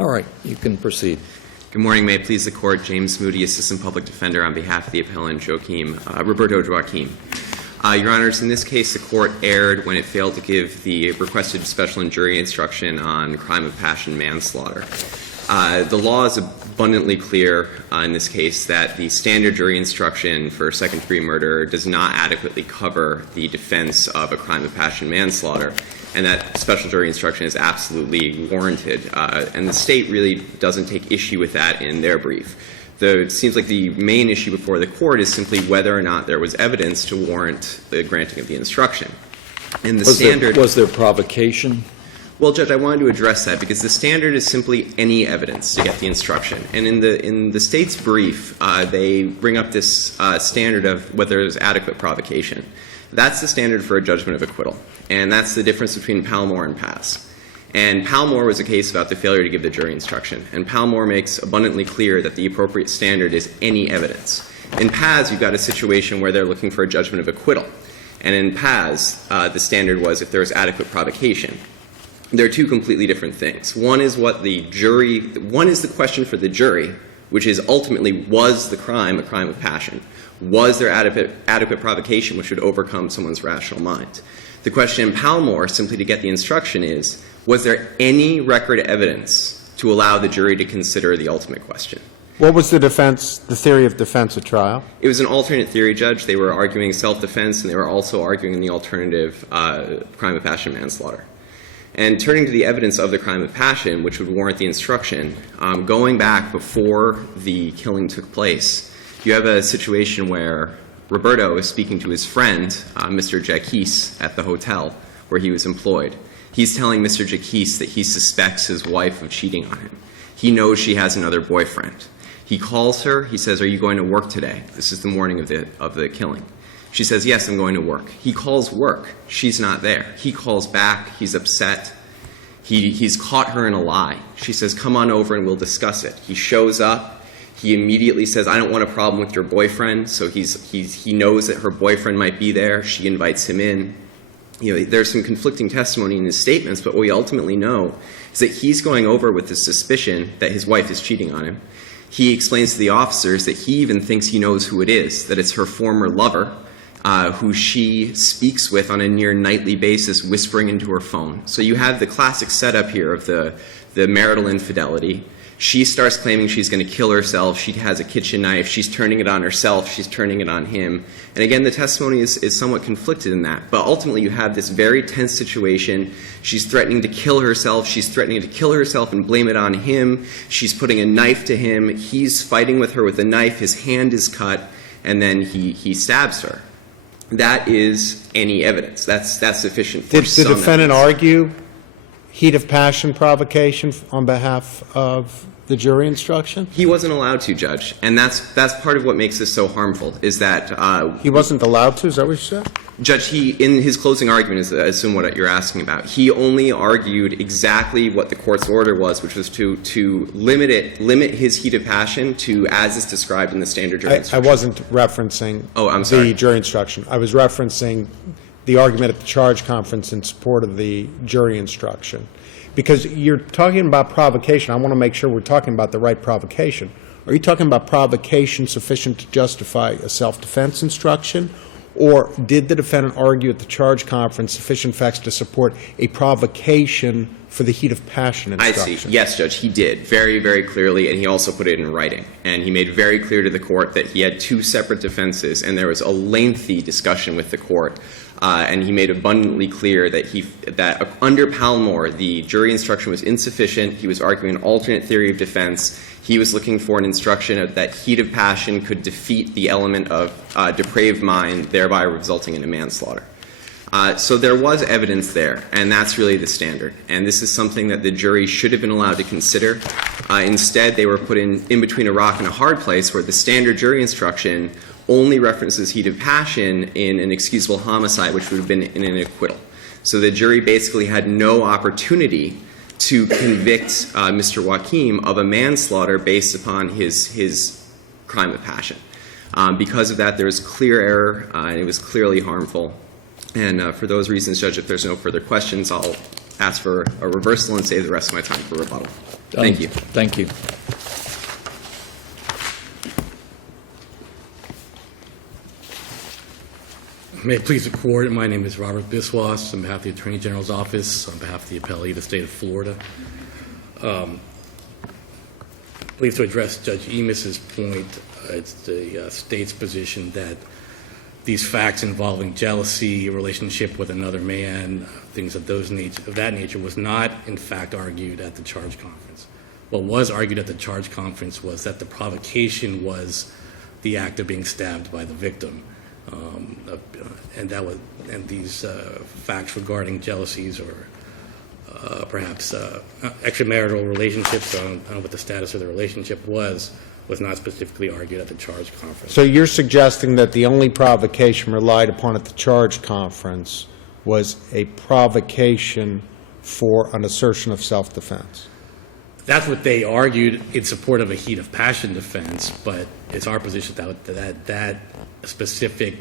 All right, you can proceed. Good morning. May it please the Court. James Moody, Assistant Public Defender on behalf of the appellant Roberto Joachim. Your Honors, in this case, the Court erred when it failed to give the requested special and jury instruction on crime of passion manslaughter. The law is abundantly clear in this case that the standard jury instruction for second-degree murder does not adequately cover the defense of a crime of passion manslaughter, and that special jury instruction is absolutely warranted. And the State really doesn't take issue with that in their brief. It seems like the main issue before the Court is simply whether or not there was evidence to warrant the granting of the instruction. And the Was there provocation? Well, Judge, I wanted to address that because the standard is simply any evidence to get the instruction. And in the State's brief, they bring up this standard of whether there's adequate provocation. That's the standard for a judgment of acquittal, and that's the difference between Palmore and Paz. And Palmore was a case about the failure to give the jury instruction, and Palmore makes abundantly clear that the appropriate standard is any evidence. In Paz, you've got a situation where they're looking for a judgment of acquittal, and in Paz, the standard was if there was adequate provocation. There are two completely different things. One is one is the question for the jury, which is ultimately, was the crime a crime of passion? Was there adequate provocation which would overcome someone's rational mind? The question in Palmore, simply to get the instruction, is, was there any record evidence to allow the jury to consider the ultimate question? What was the theory of defense at trial? It was an alternate theory, Judge. They were arguing self-defense, and they were also arguing the alternative crime of passion manslaughter. And turning to the evidence of the crime of passion, which would warrant the instruction, going back before the killing took place, you have a situation where Roberto is speaking to his friend, Mr. Jaquis, at the hotel where he was employed. He's telling Mr. Jaquis that he suspects his wife of cheating on him. He knows she has another boyfriend. He calls her. He says, "Are you going to work today?" This is the morning of the killing. She says, "Yes, I'm going to work." He calls work. She's not there. He calls back. He's upset. He's caught her in a lie. She says, "Come on over and we'll discuss it." He shows up. He immediately says, "I don't want a problem with your boyfriend." So he knows that her boyfriend might be there. She invites him in. There's some conflicting testimony in his statements, but what we ultimately know is that he's going over with the suspicion that his wife is cheating on him. He explains to the officers that he even thinks he knows who it is, that it's her former lover, who she speaks with on a near nightly basis, whispering into her phone. So you have the classic setup here of the marital infidelity. She starts claiming she's going to kill herself. She has a kitchen knife. She's turning it on herself. She's turning it on him. And again, the testimony is somewhat conflicted in that. But ultimately, you have this very tense situation. She's threatening to kill herself. She's threatening to kill herself and blame it on him. She's putting a knife to him. He's fighting with her with a knife. His hand is cut. And then he stabs her. That is any evidence. That's sufficient for some Did the defendant evidence. argue heat of passion provocation on behalf of the jury instruction? He wasn't allowed to, Judge, and that's part of what makes this so harmful, is that He wasn't allowed to? Is that what you said? Judge, in his closing argument, I assume what you're asking about, he only argued exactly what the court's order was, which was to limit his heat of passion to as is described in the standard jury instruction. I wasn't referencing the jury instruction. I was referencing the argument at the charge conference in support of the jury instruction. Because you're talking about provocation. I want to make sure we're talking about the right provocation. Are you talking about provocation sufficient to justify a self-defense instruction? Or did the defendant argue at the charge conference sufficient facts to support a provocation for the heat of passion instruction? I see. Yes, Judge, he did, very, very clearly, and he also put it in writing. And he made very clear to the court that he had two separate defenses, and there was a lengthy discussion with the court. And he made abundantly clear that under Palmore, the jury instruction was insufficient. He was arguing an alternate theory of defense. He was looking for an instruction that heat of passion could defeat the element of depraved mind, thereby resulting in a manslaughter. So there was evidence there, and that's really the standard. And this is something that the jury should have been allowed to consider. Instead, they were put in between a rock and a hard place, where the standard jury instruction only references heat of passion in an excusable homicide, which would have been in an acquittal. So the jury basically had no opportunity to convict Mr. Joachim of a manslaughter based upon his crime of passion. Because of that, there was clear error, and it was clearly harmful. And for those reasons, Judge, if there's no further questions, I'll ask for a reversal and save the rest of my time for rebuttal. Thank you. Thank you. May it please the Court, my name is Robert Biswas, on behalf of the Attorney General's Office, on behalf of the appellee of the State of Florida. Please to address Judge Emis's point, it's the State's position that these facts involving jealousy, a relationship with another man, things of that nature was not, in fact, argued at the charge conference. What was argued at the charge conference was that the provocation was the act of being stabbed by the victim. And these facts regarding jealousies or perhaps extramarital relationships, I don't know what the status of the relationship was not specifically argued at the charge conference. So you're suggesting that the only provocation relied upon at the charge conference was a provocation for an assertion of self-defense? That's what they argued in support of a heat of passion defense, but it's our position that specific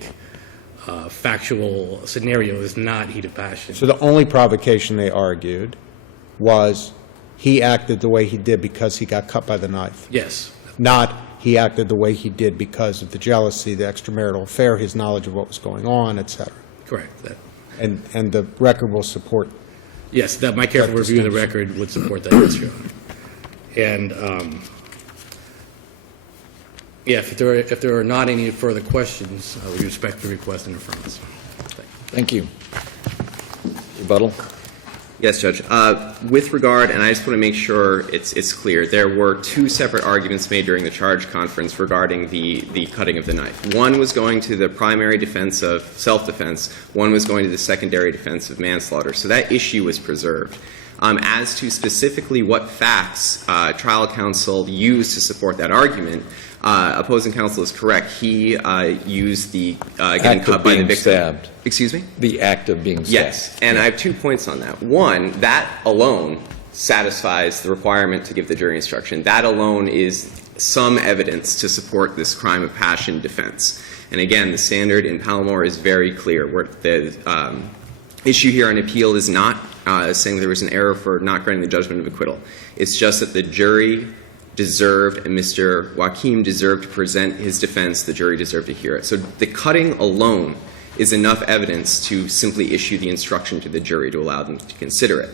factual scenario is not heat of passion. So the only provocation they argued was he acted the way he did because he got cut by the knife? Yes. Not he acted the way he did because of the jealousy, the extramarital affair, his knowledge of what was going on, et cetera. Correct. And the record will support. Yes, that my careful review of the record would support that, yes, Your Honor. And if there are not any further questions, I would respectfully request an affirmance. Thank you. Rebuttal? Yes, Judge. With regard, and I just want to make sure it's clear, there were two separate arguments made during the charge conference regarding the cutting of the knife. One was going to the primary defense of self-defense. One was going to the secondary defense of manslaughter. So that issue was preserved. As to specifically what facts trial counsel used to support that argument, opposing counsel is correct. He used the getting cut by the victim. Stabbed. Excuse me? The act of being stabbed. Yes, and I have 2 points on that. One, that alone satisfies the requirement to give the jury instruction. That alone is some evidence to support this crime of passion defense. And again, the standard in Palomar is very clear. Where the issue here on appeal is not saying there was an error for not granting the judgment of acquittal. It's just that the jury deserved, and Mr. Joachim deserved to present his defense. The jury deserved to hear it. So the cutting alone is enough evidence to simply issue the instruction to the jury to allow them to consider it.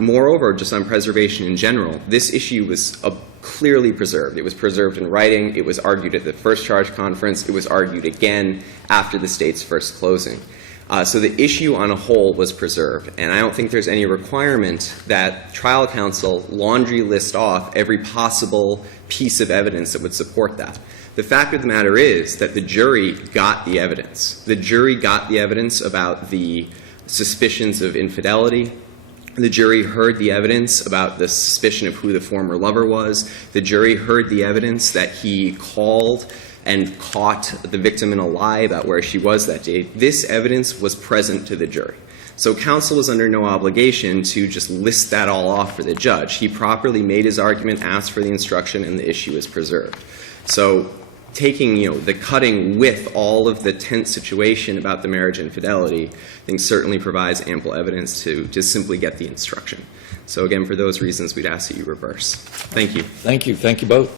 Moreover, just on preservation in general, this issue was clearly preserved. It was preserved in writing. It was argued at the first charge conference. It was argued again after the State's first closing. So the issue on a whole was preserved, and I don't think there's any requirement that trial counsel laundry list off every possible piece of evidence that would support that. The fact of the matter is that the jury got the evidence. The jury got the evidence about the suspicions of infidelity. The jury heard the evidence about the suspicion of who the former lover was. The jury heard the evidence that he called and caught the victim in a lie about where she was that day. This evidence was present to the jury. So counsel was under no obligation to just list that all off for the judge. He properly made his argument, asked for the instruction, and the issue is preserved. So taking, the cutting with all of the tense situation about the marriage infidelity, I think certainly provides ample evidence to simply get the instruction. So again, for those reasons, we'd ask that you reverse. Thank you. Thank you. Thank you both.